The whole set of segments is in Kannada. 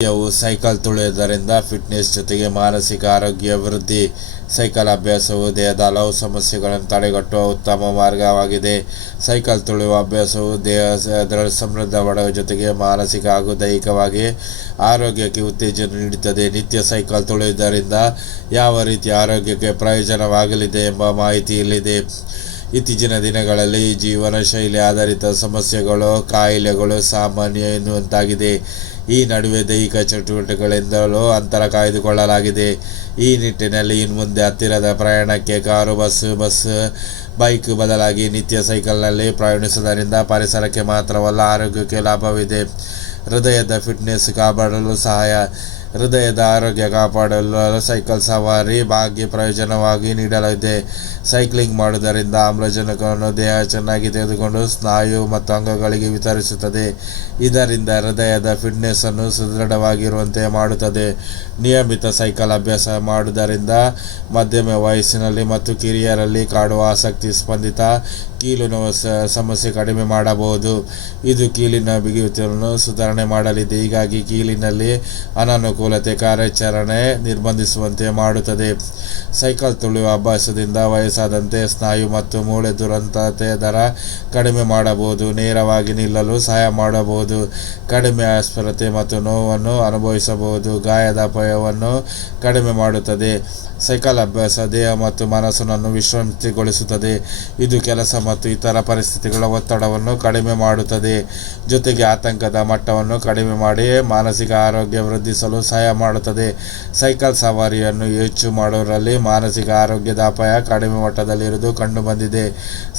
ನಿತ್ಯವೂ ಸೈಕಲ್ ತುಳಿಯುವುದರಿಂದ ಫಿಟ್ನೆಸ್ ಜೊತೆಗೆ ಮಾನಸಿಕ ಆರೋಗ್ಯ ವೃದ್ಧಿ. ಸೈಕಲ್ ಅಭ್ಯಾಸವು ದೇಹದ ಹಲವು ಸಮಸ್ಯೆಗಳನ್ನು ತಡೆಗಟ್ಟುವ ಉತ್ತಮ ಮಾರ್ಗವಾಗಿದೆ. ಸೈಕಲ್ ತುಳಿಯುವ ಅಭ್ಯಾಸವು ದೇಹ ಸಮೃದ್ಧವಾಡುವ ಜೊತೆಗೆ ಮಾನಸಿಕ ಹಾಗೂ ದೈಹಿಕವಾಗಿ ಆರೋಗ್ಯಕ್ಕೆ ಉತ್ತೇಜನ ನೀಡುತ್ತದೆ. ನಿತ್ಯ ಸೈಕಲ್ ತುಳಿಯುವುದರಿಂದ ಯಾವ ರೀತಿಯ ಆರೋಗ್ಯಕ್ಕೆ ಪ್ರಯೋಜನವಾಗಲಿದೆ ಎಂಬ ಮಾಹಿತಿ ಇಲ್ಲಿದೆ. ಇತ್ತೀಚಿನ ದಿನಗಳಲ್ಲಿ ಜೀವನ ಶೈಲಿ ಆಧಾರಿತ ಸಮಸ್ಯೆಗಳು, ಕಾಯಿಲೆಗಳು ಸಾಮಾನ್ಯ ಎನ್ನುವಂತಾಗಿದೆ. ಈ ನಡುವೆ ದೈಹಿಕ ಚಟುವಟಿಕೆಗಳಿಂದಲೂ ಅಂತರ ಕಾಯ್ದುಕೊಳ್ಳಲಾಗಿದೆ. ಈ ನಿಟ್ಟಿನಲ್ಲಿ ಇನ್ಮುಂದೆ ಹತ್ತಿರದ ಪ್ರಯಾಣಕ್ಕೆ ಕಾರು, ಬಸ್ ಬಸ್, ಬೈಕ್ ಬದಲಾಗಿ ನಿತ್ಯ ಸೈಕಲ್ನಲ್ಲಿ ಪ್ರಯಾಣಿಸುವುದರಿಂದ ಪರಿಸರಕ್ಕೆ ಮಾತ್ರವಲ್ಲ ಆರೋಗ್ಯಕ್ಕೆ ಲಾಭವಿದೆ. ಹೃದಯದ ಫಿಟ್ನೆಸ್ ಕಾಪಾಡಲು ಸಹಾಯ ಹೃದಯದ ಆರೋಗ್ಯ ಕಾಪಾಡಲು ಸೈಕಲ್ ಸವಾರಿ, ಭಾಗ್ಯ ಪ್ರಯೋಜನವಾಗಿ ನೀಡಲಾಗಿದೆ. ಸೈಕ್ಲಿಂಗ್ ಮಾಡುವುದರಿಂದ ಆಮ್ಲಜನಕವನ್ನು ದೇಹ ಚೆನ್ನಾಗಿ ತೆಗೆದುಕೊಂಡು ಸ್ನಾಯು ಮತ್ತು ಅಂಗಗಳಿಗೆ ವಿತರಿಸುತ್ತದೆ. ಇದರಿಂದ ಹೃದಯದ ಫಿಟ್ನೆಸ್ ಅನ್ನು ಸುದೃಢವಾಗಿರುವಂತೆ ಮಾಡುತ್ತದೆ. ನಿಯಮಿತ ಸೈಕಲ್ ಅಭ್ಯಾಸ ಮಾಡುವುದರಿಂದ ಮಧ್ಯಮ ವಯಸ್ಸಿನಲ್ಲಿ ಮತ್ತು ಕಿರಿಯರಲ್ಲಿ ಕಾಡುವ ಆಸಕ್ತಿ ಸ್ಪಂದಿತ ಕೀಲು ನೋವು ಸಮಸ್ಯೆ ಕಡಿಮೆ ಮಾಡಬಹುದು. ಇದು ಕೀಲಿನ ಬಿಗಿಯುವಿಕೆಯನ್ನು ಸುಧಾರಣೆ ಮಾಡಲಿದೆ. ಹೀಗಾಗಿ ಕೀಲಿನಲ್ಲಿ ಅನಾನುಕೂಲತೆ ಕಾರ್ಯಾಚರಣೆ ನಿರ್ಬಂಧಿಸುವಂತೆ ಮಾಡುತ್ತದೆ. ಸೈಕಲ್ ತುಳಿಯುವ ಅಭ್ಯಾಸದಿಂದ ವಯಸ್ಸಾದಂತೆ ಸ್ನಾಯು ಮತ್ತು ಮೂಳೆ ದುರಂತತೆ ದರ ಕಡಿಮೆ ಮಾಡಬಹುದು. ನೇರವಾಗಿ ನಿಲ್ಲಲು ಸಹಾಯ ಮಾಡಬಹುದು. ಕಡಿಮೆ ಅಸ್ಪರತೆ ಮತ್ತು ನೋವನ್ನು ಅನುಭವಿಸಬಹುದು. ಗಾಯದ ಅಪಾಯವನ್ನು ಕಡಿಮೆ ಮಾಡುತ್ತದೆ. ಸೈಕಲ್ ಅಭ್ಯಾಸ ದೇಹ ಮತ್ತು ಮನಸ್ಸನ್ನು ವಿಶ್ರಾಂತಿಗೊಳಿಸುತ್ತದೆ. ಇದು ಕೆಲಸ ಮತ್ತು ಇತರ ಪರಿಸ್ಥಿತಿಗಳ ಒತ್ತಡವನ್ನು ಕಡಿಮೆ ಮಾಡುತ್ತದೆ. ಜೊತೆಗೆ ಆತಂಕದ ಮಟ್ಟವನ್ನು ಕಡಿಮೆ ಮಾಡಿ ಮಾನಸಿಕ ಆರೋಗ್ಯ ವೃದ್ಧಿಸಲು ಸಹಾಯ ಮಾಡುತ್ತದೆ. ಸೈಕಲ್ ಸವಾರಿಯನ್ನು ಹೆಚ್ಚು ಮಾಡುವರಲ್ಲಿ ಮಾನಸಿಕ ಆರೋಗ್ಯದ ಅಪಾಯ ಕಡಿಮೆ ಮಟ್ಟದಲ್ಲಿರುವುದು ಕಂಡುಬಂದಿದೆ.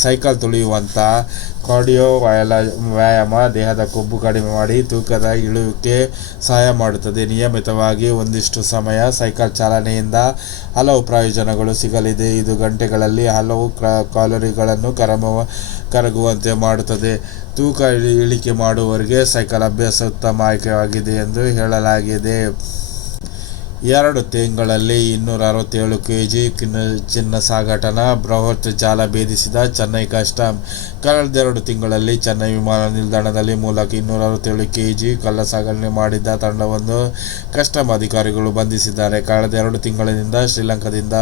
ಸೈಕಲ್ ತುಳಿಯುವಂಥ ಕಾರ್ಡಿಯೋ ವ್ಯಾಲ, ವ್ಯಾಯಾಮ ದೇಹದ ಕೊಬ್ಬು ಕಡಿಮೆ ಮಾಡಿ ತೂಕದ ಇಳುವಿಕೆ ಸಹಾಯ ಮಾಡುತ್ತದೆ. ನಿಯಮಿತವಾಗಿ ಒಂದಿಷ್ಟು ಸಮಯ ಸೈಕಲ್ ಚಾಲನೆಯಿಂದ ಹಲವು ಪ್ರಯೋಜನಗಳು ಸಿಗಲಿದೆ. ಇದು ಗಂಟೆಗಳಲ್ಲಿ ಹಲವು ಕ್ಯಾಲೋರಿಗಳನ್ನು ಕರಮ ಕರಗುವಂತೆ ಮಾಡುತ್ತದೆ. ತೂಕ ಇಳಿ ಇಳಿಕೆ ಮಾಡುವವರಿಗೆ ಸೈಕಲ್ ಅಭ್ಯಾಸ ಉತ್ತಮ ಆಯ್ಕೆಯಾಗಿದೆ ಎಂದು ಹೇಳಲಾಗಿದೆ. ಎರಡು ತಿಂಗಳಲ್ಲಿ ಇನ್ನೂರ ಅರವತ್ತೇಳು ಕೆ ಜಿ ಚಿನ್ನ ಸಾಗಾಟನ ಬೃಹತ್ ಜಾಲ ಭೇದಿಸಿದ ಚೆನ್ನೈ ಕಸ್ಟಮ್. ಕಳೆದೆರಡು ತಿಂಗಳಲ್ಲಿ ಚೆನ್ನೈ ವಿಮಾನ ನಿಲ್ದಾಣದಲ್ಲಿ ಮೂಲಕ ಇನ್ನೂರ ಅರವತ್ತೇಳು ಕೆ ಜಿ ಕಳ್ಳ ಸಾಗಣೆ ಮಾಡಿದ್ದ ತಂಡವನ್ನು ಕಸ್ಟಮ್ ಅಧಿಕಾರಿಗಳು ಬಂಧಿಸಿದ್ದಾರೆ. ಕಳೆದ ಎರಡು ತಿಂಗಳಿನಿಂದ ಶ್ರೀಲಂಕಾದಿಂದ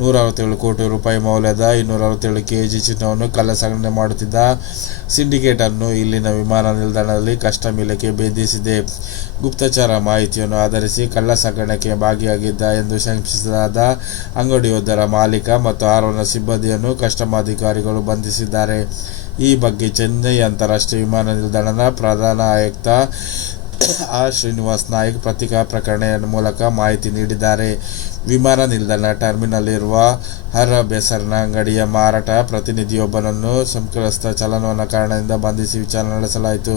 ನೂರ ಅರವತ್ತೇಳು ಕೋಟಿ ರೂಪಾಯಿ ಮೌಲ್ಯದ ಇನ್ನೂರ ಅರವತ್ತೇಳು ಕೆ ಜಿ ಚಿನ್ನವನ್ನು ಕಳ್ಳ ಸಾಗಣೆ ಮಾಡುತ್ತಿದ್ದ ಸಿಂಡಿಕೇಟ್ ಅನ್ನು ಇಲ್ಲಿನ ವಿಮಾನ ನಿಲ್ದಾಣದಲ್ಲಿ ಕಸ್ಟಮ್ ಇಲಾಖೆ ಭೇದಿಸಿದೆ. ಗುಪ್ತಚರ ಮಾಹಿತಿಯನ್ನು ಆಧರಿಸಿ ಕಳ್ಳ ಸಾಗಾಣಿಕೆ ಭಾಗಿಯಾಗಿದ್ದ ಎಂದು ಶಂಕಿಸಲಾದ ಅಂಗಡಿಯೊಂದರ ಮಾಲೀಕ ಮತ್ತು ಆರೋನ ಸಿಬ್ಬಂದಿಯನ್ನು ಕಸ್ಟಮ್ ಅಧಿಕಾರಿಗಳು ಬಂಧಿಸಿದ್ದಾರೆ. ಈ ಬಗ್ಗೆ ಚೆನ್ನೈ ಅಂತಾರಾಷ್ಟ್ರೀಯ ವಿಮಾನ ನಿಲ್ದಾಣದ ಪ್ರಧಾನ ಆಯುಕ್ತ ಆರ್ ಶ್ರೀನಿವಾಸ್ ನಾಯ್ಕ್ ಪತ್ರಿಕಾ ಪ್ರಕಟಣೆಯ ಮೂಲಕ ಮಾಹಿತಿ ನೀಡಿದ್ದಾರೆ. ವಿಮಾನ ನಿಲ್ದಾಣ ಟರ್ಮಿನಲ್ ಇರುವ ಹರ ಬೆಸರ್ನ ಅಂಗಡಿಯ ಮಾರಾಟ ಪ್ರತಿನಿಧಿಯೊಬ್ಬನನ್ನು ಸಂಕಲಸ್ಥ ಚಲನವನ ಕಾರಣದಿಂದ ಬಂಧಿಸಿ ವಿಚಾರಣೆ ನಡೆಸಲಾಯಿತು.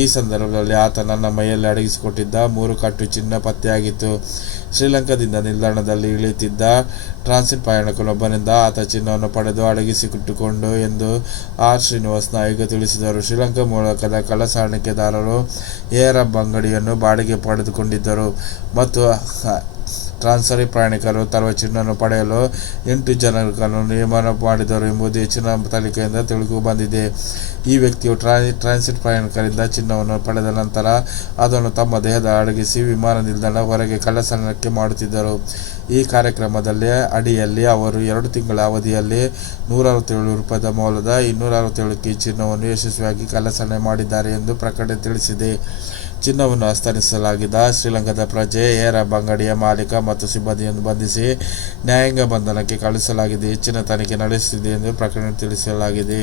ಈ ಸಂದರ್ಭದಲ್ಲಿ ಆತ ನನ್ನ ಮೈಯಲ್ಲಿ ಅಡಗಿಸಿಕೊಟ್ಟಿದ್ದ ಮೂರು ಕಟ್ಟು ಚಿನ್ನ ಪತ್ತೆಯಾಗಿತ್ತು. ಶ್ರೀಲಂಕಾದಿಂದ ನಿಲ್ದಾಣದಲ್ಲಿ ಇಳಿಯುತ್ತಿದ್ದ ಟ್ರಾನ್ಸಿಟ್ ಪ್ರಯಾಣಿಕನೊಬ್ಬನಿಂದ ಆತ ಚಿನ್ನವನ್ನು ಪಡೆದು ಅಡಗಿಸಿಕೊಟ್ಟುಕೊಂಡು ಎಂದು ಆರ್ ಶ್ರೀನಿವಾಸ್ ನಾಯಕ ತಿಳಿಸಿದರು. ಶ್ರೀಲಂಕಾ ಮೂಲಕದ ಕಳ್ಳಸಾಗಾಣಿಕೆದಾರರು ಏರಬ್ ಅಂಗಡಿಯನ್ನು ಬಾಡಿಗೆ ಪಡೆದುಕೊಂಡಿದ್ದರು ಮತ್ತು ಟ್ರಾನ್ಸರಿ ಪ್ರಯಾಣಿಕರು, ತರುವ ಚಿನ್ನವನ್ನು ಪಡೆಯಲು ಎಂಟು ಜನರನ್ನು ನಿಯಮನ ಮಾಡಿದರು ಎಂಬುದು ಹೆಚ್ಚಿನ ತನಿಖೆಯಿಂದ ತಿಳಿದು ಬಂದಿದೆ. ಈ ವ್ಯಕ್ತಿಯು ಟ್ರಾ, ಟ್ರಾನ್ಸಿಟ್ ಪ್ರಯಾಣಿಕರಿಂದ ಚಿನ್ನವನ್ನು ಪಡೆದ ನಂತರ ಅದನ್ನು ತಮ್ಮ ದೇಹದ ಅಡಗಿಸಿ ವಿಮಾನ ನಿಲ್ದಾಣ ಹೊರಗೆ ಕಳ್ಳಸಾಗಾಣಿಕೆ ಮಾಡುತ್ತಿದ್ದರು. ಈ ಕಾರ್ಯಕ್ರಮದಲ್ಲಿ ಅಡಿಯಲ್ಲಿ ಅವರು ಎರಡು ತಿಂಗಳ ಅವಧಿಯಲ್ಲಿ ನೂರ ಅರವತ್ತೇಳು ರೂಪಾಯಿದ ಮೌಲ್ಯದ ಇನ್ನೂರ ಅರವತ್ತೇಳು ಕೆ ಚಿನ್ನವನ್ನು ಯಶಸ್ವಿಯಾಗಿ ಕಳ್ಳಸಾಗಣೆ ಮಾಡಿದ್ದಾರೆ ಎಂದು ಪ್ರಕಟಣೆ ತಿಳಿಸಿದೆ. ಚಿನ್ನವನ್ನು ಹಸ್ತಾಂತರಿಸಲಾಗಿದ್ದ ಶ್ರೀಲಂಕಾದ ಪ್ರಜೆ ಏರಬ್ ಅಂಗಡಿಯ ಮಾಲೀಕ ಮತ್ತು ಸಿಬ್ಬಂದಿಯನ್ನು ಬಂಧಿಸಿ ನ್ಯಾಯಾಂಗ ಬಂಧನಕ್ಕೆ ಕಳುಹಿಸಲಾಗಿದೆ. ಹೆಚ್ಚಿನ ತನಿಖೆ ನಡೆಸುತ್ತಿದೆ ಎಂದು ಪ್ರಕಟಣೆ ತಿಳಿಸಲಾಗಿದೆ.